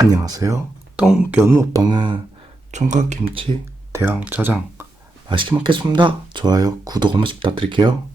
안녕하세요. 똥연우 먹방은 총각김치 대왕짜장 맛있게 먹겠습니다. 좋아요, 구독 한 번씩 부탁드릴게요.